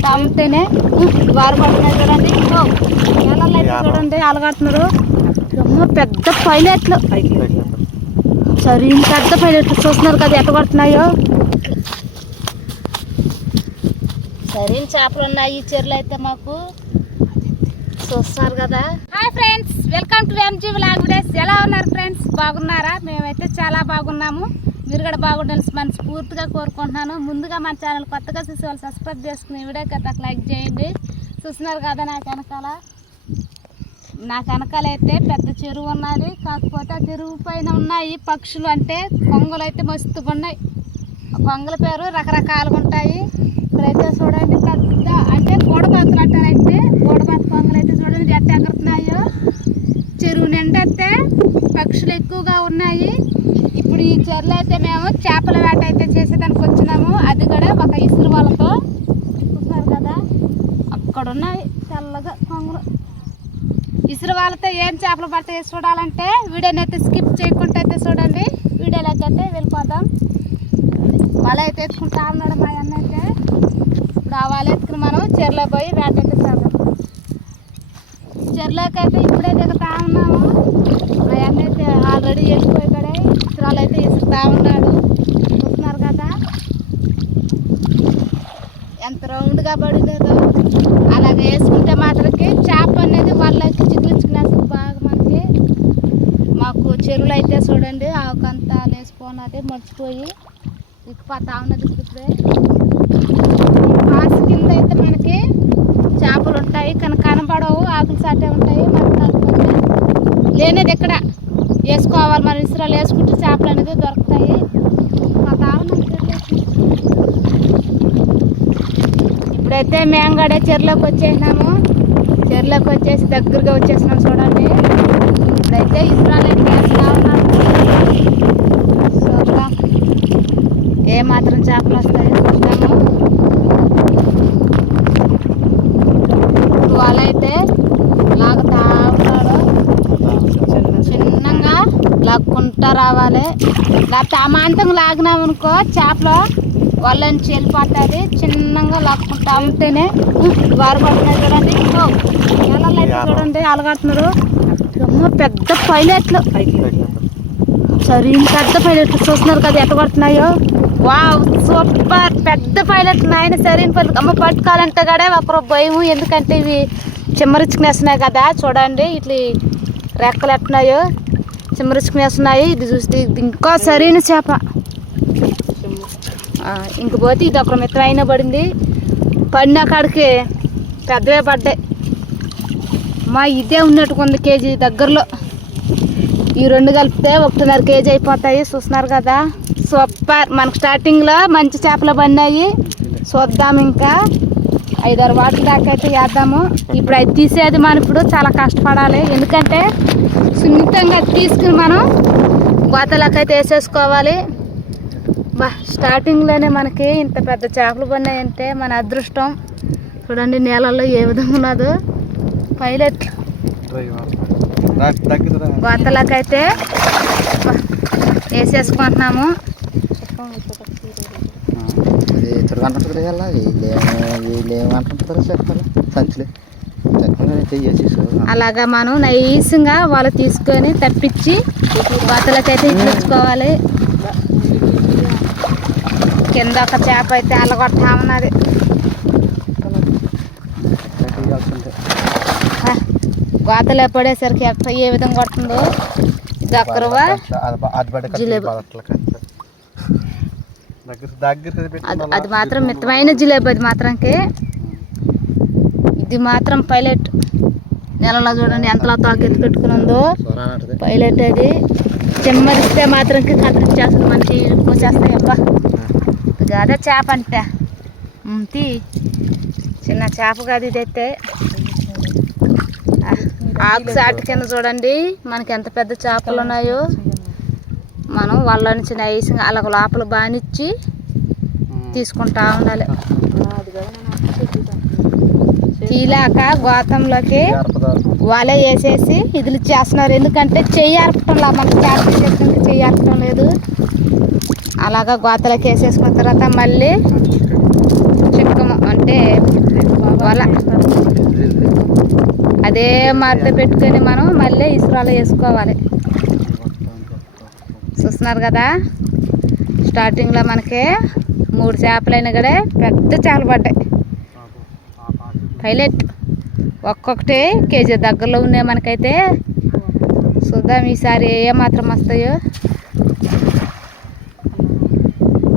చేసుకుంటా ఉంటేనే వారు పడుతున్నాయి చూడండి. నెలల్లో అయితే చూడండి అలగడుతున్నారు. పెద్ద పైలెట్లు సరే పెద్ద పైలెట్లు చూస్తున్నారు కదా ఎట్ట పడుతున్నాయో. సరైన చేపలు ఉన్నాయి ఈ చెరువులు అయితే మాకు చూస్తున్నారు కదా. Hi friends, welcome to MG vlog videos. ఎలా ఉన్నారు ఫ్రెండ్స్? బాగున్నారా? మేమైతే చాలా బాగున్నాము. మీరు కూడా బాగుండాలని మనస్ఫూర్తిగా కోరుకుంటున్నాను. ముందుగా మన ఛానల్ కొత్తగా చూసే వాళ్ళు సబ్స్క్రైబ్ చేసుకుని వీడియో కదా లైక్ చేయండి. చూస్తున్నారు కదా నాకు వెనకాలైతే పెద్ద చెరువు ఉన్నది. కాకపోతే ఆ చెరువు పైన ఉన్నాయి పక్షులు, అంటే కొంగలు అయితే మస్తుగా ఉన్నాయి. కొంగల పేరు రకరకాలుగా ఉంటాయి. ఇక్కడైతే చూడండి పెద్ద అంటే గోడబాతులు అంటారైతే గోడబాతు కొంగలు అయితే చూడండి ఎట్ట ఎగురుతున్నాయో. చెరువు నిండా అయితే పక్షులు ఎక్కువగా ఉన్నాయి. ఇప్పుడు ఈ చెరువులో అయితే మేము చేపల వేట అయితే చేసేదానికి వచ్చినాము. అది కూడా ఒక ఇసురు వాళ్ళతో. చూస్తున్నారు కదా అక్కడ ఉన్నాయి తెల్లగా కొంగలు. ఇసురు వాళ్ళతో ఏం చేపలు పడతాయి చూడాలంటే వీడియోని అయితే స్కిప్ చేయకుండా అయితే చూడండి. వీడియోలోకి అయితే వెళ్ళిపోదాం. వల అయితే ఎత్తుకుంటా ఉన్నాడు మా అన్న అయితే. ఇప్పుడు ఆ వల ఎత్తుకుని మనం చెరువులో పోయి వేట అయితే చేద్దాం. చెరువులోకి అయితే ఇప్పుడే దిగుతా ఉన్నాము. మా అన్న అయితే ఆల్రెడీ వెళ్ళిపోయి కూడా ఇసురాలు అయితే ఇసురుతా ఉన్నాడు. చూస్తున్నారు కదా ఎంత రౌండ్గా పడినదో. అలాగే వేసుకుంటే మాత్రకి చేప అనేది వాళ్ళకి చిగురించుకునేసరికి బాగా మాకు చెరువులు అయితే చూడండి ఆకంతా లేచిపోన్నది మర్చిపోయి ఇకపోతా ఉన్నది. ఇప్పుడే పాసి కింద అయితే మనకి చేపలు ఉంటాయి కానీ కనపడవు, ఆకులు సాటే ఉంటాయి. మనకు కాకపోతే లేనిది ఎక్కడ వేసుకోవాలి, మనం ఇసురాలు వేసుకుంటే చేపలు అనేది దొరుకుతాయి. ఇప్పుడైతే మేము కూడా చెరువులోకి వచ్చేసినాము. చెరువులోకి వచ్చేసి దగ్గరగా వచ్చేసినాం చూడండి. ఇప్పుడైతే ఇసురాలు అయితే వేస్తూ ఉన్నాము. చూద్దాం ఏమాత్రం చేపలు వస్తాయో చూద్దాము. వాళ్ళైతే లాగుతా ఉన్నాడు. చిన్నగా లాక్కుంటా రావాలి, లేకపోతే అమాంతంగా లాగినాం అనుకో చేపలు వాళ్ళ నుంచి వెళ్ళిపోతుంది. చిన్నగా లాక్కుంటా ఉంటేనే వారు పడుతున్నాయి చూడండి. నెలల్లో అయితే చూడండి అలగడుతున్నారు. పెద్ద పైలెట్లు సరే పెద్ద పైలెట్లు చూస్తున్నారు కదా ఎట్ట పడుతున్నాయో. వావ్ సూపర్ పెద్ద పైలెట్లు ఆయన సరైన పైలెట్. అమ్మ పట్టుకోవాలంటే కూడా ఒకరు భయం, ఎందుకంటే ఇవి చిమ్మరించుకునేస్తున్నాయి కదా. చూడండి ఇట్లా రెక్కలు ఎట్టున్నాయో చిమ్మరించుకునేస్తున్నాయి. ఇది చూస్తే ఇది ఇంకా సరైన చేప. ఇంకపోతే ఇది ఒక మిత్రం అయినా పడింది. పడిన కాడికి పెద్దవే పడ్డాయి. మా ఇదే ఉన్నట్టుకుంది కేజీ దగ్గరలో. ఈ రెండు కలిపితే 1.5 కేజీ అయిపోతాయి. చూస్తున్నారు కదా సూపర్. మనకు స్టార్టింగ్లో మంచి చేపలు పడినాయి. చూద్దాం ఇంకా 5-6 వాటర్ దాకా అయితే వేద్దాము. ఇప్పుడు అది తీసేది మనం ఇప్పుడు చాలా కష్టపడాలి, ఎందుకంటే సున్నితంగా తీసుకుని మనం గోతలకైతే వేసేసుకోవాలి. స్టార్టింగ్లోనే మనకి ఇంత పెద్ద చేపలు పడినాయంటే మన అదృష్టం. చూడండి నీళ్ళల్లో ఏ విధంగా ఉన్నదో. పైలెట్ గోతలకైతే వేసేసుకుంటున్నాము. అలాగా మనం నైస్గా వాళ్ళు తీసుకొని తప్పించి గోతలకైతే ఇచ్చుకోవాలి. కింద ఒక చేప అయితే అలగొట్టా ఉన్నది. గోతలో పడేసరికి ఎక్కడ ఏ విధంగా కొడుతుందో. ఇది ఒక్కరువా జిలేబీ, అది మాత్రం మితమైన జిలేబీ. అది మాత్రంకి ఇది మాత్రం పైలెట్. నెలలో చూడండి ఎంతలా తోకెత్తి పెట్టుకుని ఉందో పైలెట్. అది చిమ్మరిస్తే మాత్రంకి కత్తిరించేస్తుంది, మంచి పోసేస్తాయి. అబ్బా అదే చేప అంటే చిన్న చేప కాదు ఇదైతే. ఆకు సాటి కింద చూడండి మనకి ఎంత పెద్ద చేపలు ఉన్నాయో. మనం వాళ్ళ నుంచి నైస్గా అలాగ లోపల బానిచ్చి తీసుకుంటా ఉండాలి. తీలాక గోతంలోకి వాళ్ళే వేసేసి ఇదిలు చేస్తున్నారు, ఎందుకంటే చెయ్యి అరపటంలా మనకి చేప చేస్తుంటే చెయ్యి అరపటం లేదు. అలాగా గోతలోకి వేసేసుకున్న తర్వాత మళ్ళీ చిక్కము అంటే చూడండి వల అదే మడత పెట్టుకొని మనం మళ్ళీ ఇసురాలో వేసుకోవాలి. చూస్తున్నారు కదా, స్టార్టింగ్లో మనకి 3 చేపలైనా కూడా పెద్ద చేపలు పడ్డాయి. పైలట్ ఒక్కొక్కటి కేజీ దగ్గరలో ఉన్నాయి మనకైతే. చూద్దాం ఈసారి ఏ మాత్రం వస్తాయో.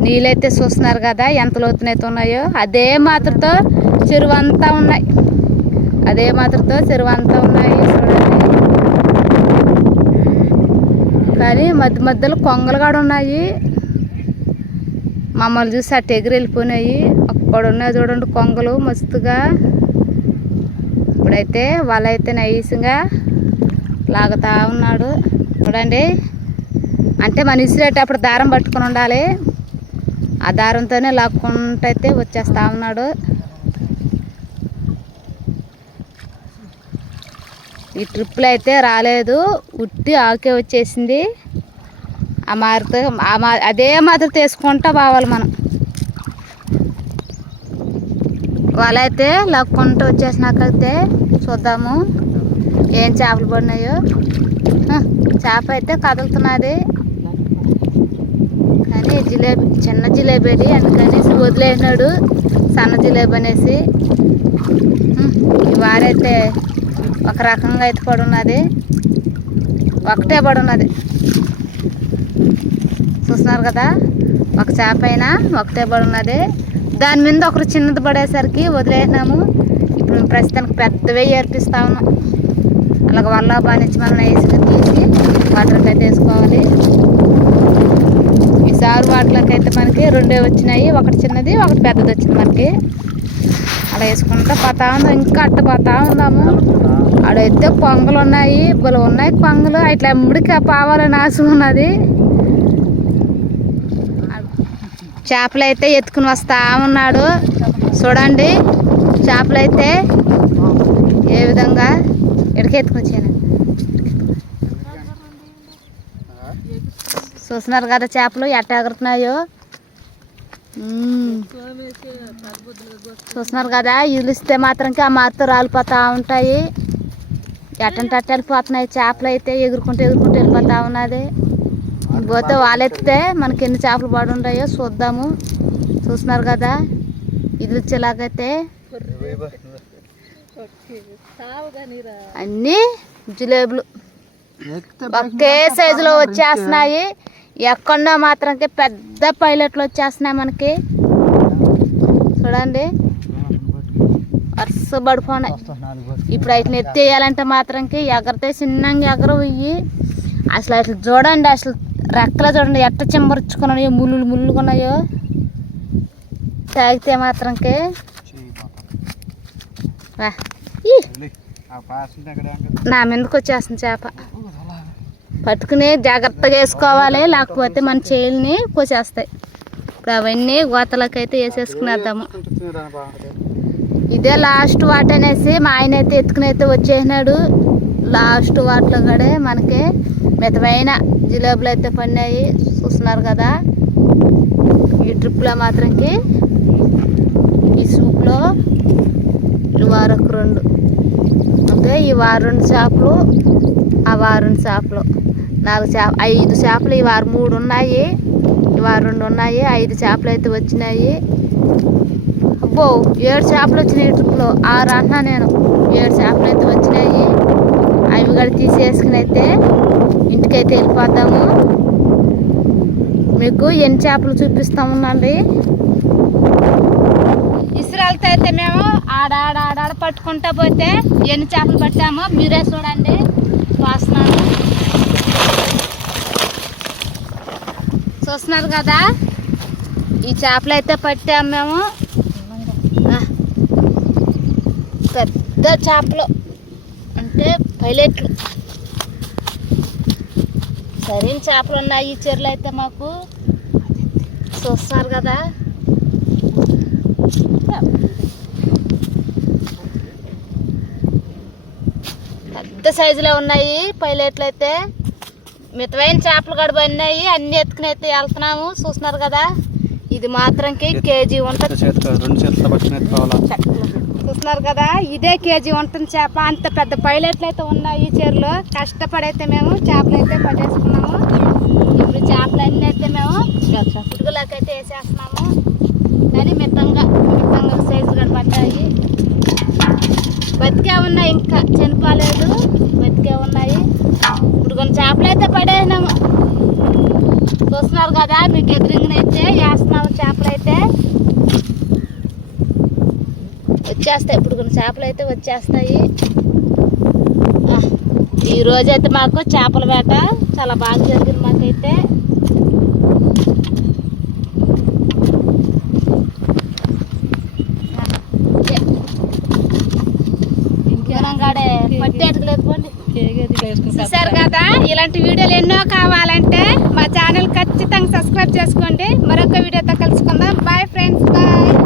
నీళ్ళైతే చూస్తున్నారు కదా ఎంత లోతునైతే ఉన్నాయో. అదే మాత్రతో చెరువు అంతా ఉన్నాయి. అదే మాత్రతో చెరువు అంతా ఉన్నాయి చూడండి. కానీ మధ్య మధ్యలో కొంగలు కూడా ఉన్నాయి. మమ్మల్ని చూసి అటు ఎగిరి వెళ్ళిపోయినాయి. అక్కడ ఉన్నాయి చూడండి కొంగలు మస్తుగా. ఇప్పుడైతే వాళ్ళైతే నైస్గా లాగుతా ఉన్నాడు చూడండి. అంటే మన ఇసిరేటప్పుడు దారం పట్టుకొని ఉండాలి. ఆ దారంతోనే లాక్కుంటైతే వచ్చేస్తా ఉన్నాడు. ఈ ట్రిప్లో అయితే రాలేదు, ఉట్టి ఆకే వచ్చేసింది. ఆ మారితో అదే మాత్రం తీసుకుంటా పోవాలి మనం. వాళ్ళైతే లాక్కుంటూ వచ్చేసినాకైతే చూద్దాము ఏం చేపలు పడినాయో. చేప అయితే కదులుతున్నది కానీ జిలేబీ చిన్న జిలేబీ అందుకనేసి వదిలేసినాడు సన్న జిలేబీ అనేసి. ఈ వారైతే ఒక రకంగా అయితే పడున్నది, ఒకటే పడున్నది. చూస్తున్నారు కదా, ఒక చేప అయినా ఒకటే పడున్నది. దాని మీద ఒకరు చిన్నది పడేసరికి వదిలేసినాము. ఇప్పుడు మేము ప్రస్తుతానికి పెద్దవే ఏర్పిస్తా ఉన్నాం. అలాగ వల్ల బానించి మనం నైస్గా తీసి వాటర్కి అయితే వేసుకోవాలి. ఈసారి వాటర్కి అయితే మనకి 2 వచ్చినాయి, ఒకటి చిన్నది ఒకటి పెద్దది వచ్చింది మనకి. అలా వేసుకుంటా పోతా ఉందాం, ఇంకా అట్ట పోతా ఉందాము. ఆడైతే కొంగలు ఉన్నాయి, బలు ఉన్నాయి కొంగలు. అట్లా ముడికి పావాలని ఆశ ఉన్నది. చేపలు అయితే ఎత్తుకుని వస్తా ఉన్నాడు చూడండి. చేపలు అయితే ఏ విధంగా ఎక్కడికి ఎత్తుకుని వచ్చాను చూస్తున్నారు కదా చేపలు ఎట్ట ఎగురుతున్నాయో. చూస్తున్నారు కదా, ఇలిస్తే మాత్రంకి ఆ మాతో రాలిపోతూ ఉంటాయి. ఎట్టంటే అట్ట వెళ్ళిపోతున్నాయి చేపలు అయితే. ఎగురుకుంటూ వెళ్ళిపోతూ ఉన్నది. పోతే వాళ్ళెత్తితే మనకి ఎన్ని చేపలు పడి ఉన్నాయో చూద్దాము. చూస్తున్నారు కదా, ఇది వచ్చేలాగైతే అన్నీ జిలేబులు ఒకే సైజులో వచ్చేస్తున్నాయి. ఎక్కడో మాత్రంకి పెద్ద పైలట్లు వచ్చేస్తున్నాయి మనకి చూడండి. వరుస పడిపోయినాయి. ఇప్పుడు వాటిని ఎత్తేయాలంటే మాత్రంకి ఎగరితే చిన్నగా ఎగరవయ్యి. అసలు అట్లా చూడండి, అసలు రెక్కలు చూడండి ఎట్ట చెంబరుచుకున్నాయో, ముళ్ళుగా ఉన్నాయో. తాగితే మాత్రంకి నా మీదకి వచ్చేస్తుంది చేప. పట్టుకుని జాగ్రత్తగా వేసుకోవాలి, లేకపోతే మన చేయిల్ని కోసేస్తాయి. ఇప్పుడు అవన్నీ గోతలకి అయితే వేసేసుకునేద్దాము. ఇదే లాస్ట్ వాట్ అనేసి మా ఆయన అయితే ఎత్తుకుని అయితే వచ్చేసినాడు. లాస్ట్ వాటిలో కూడా మనకి మితమైన జిలేబులు అయితే పడినాయి చూస్తున్నారు కదా. ఈ ట్రిప్లో మాత్రంకి ఈ సూప్లో ఈ వారకు 2 అంటే ఈ వారం 2 చేపలు, ఆ వారం 2 చేపలు, 4 చేపలు, 5 చేపలు. ఈ వారం 3 ఉన్నాయి, ఈ వారం 2 ఉన్నాయి. 5 చేపలు అయితే వచ్చినాయి. అబ్బో 7 చేపలు వచ్చినాయి ఈ ట్రిప్లో. 6 అంటున్నా నేను. 7 చేపలు అయితే వచ్చినాయి. అవి కూడా తీసేసుకుని అయితే ఇంటికైతే వెళ్ళిపోతాము. మీకు ఎన్ని చేపలు చూపిస్తామునండి. ఇసురాలతో అయితే మేము ఆడ పట్టుకుంటా పోతే ఎన్ని చేపలు పట్టామో మీరే చూడండి. వాస్తున్నాను చూస్తున్నారు కదా, ఈ చేపలు అయితే పట్టాము మేము. పెద్ద చేపలు అంటే పైలెట్లు. సరైన చేపలు ఉన్నాయి ఈ చెరువులో అయితే మాకు. చూస్తున్నారు కదా, పెద్ద సైజులో ఉన్నాయి పైలెట్లు అయితే. మితమైన చేపలు కూడా పడినాయి. అన్ని ఎత్తుకుని అయితే వెళ్తున్నాము చూస్తున్నారు కదా. ఇది మాత్రంకి కేజీ ఉంటుంది. చూస్తున్నారు కదా, ఇదే కేజీ ఉంటుంది చేప. అంత పెద్ద పైలెట్లు అయితే ఉన్నాయి ఈ చెరువులో. కష్టపడైతే మేము చేపలు అయితే పట్టేసుకున్నాము. ఇప్పుడు చేపలు అన్నీ అయితే మేము పుట్టుకలకైతే వేసేస్తున్నాము. కానీ మిత్తంగా సైజు కూడా పట్టాయి. బతికే ఉన్నాయి, ఇంకా చనిపోలేదు, బతికే ఉన్నాయి. ఇప్పుడు కొన్ని చేపలు అయితే పడేసినాము. చూస్తున్నారు కదా, మీకు ఎదురుగానైతే వేస్తున్నాము. చేపలు అయితే వచ్చేస్తాయి. ఇప్పుడు కొన్ని చేపలు అయితే వచ్చేస్తాయి. ఈ రోజైతే మాకు చేపల వేట చాలా బాగా జరిగింది. మాకైతే చూసారు కదా, ఇలాంటి వీడియోలు ఎన్నో కావాలంటే మా ఛానల్ ఖచ్చితంగా సబ్స్క్రైబ్ చేసుకోండి. మరొక వీడియోతో కలుసుకుందాం. Bye friends, bye.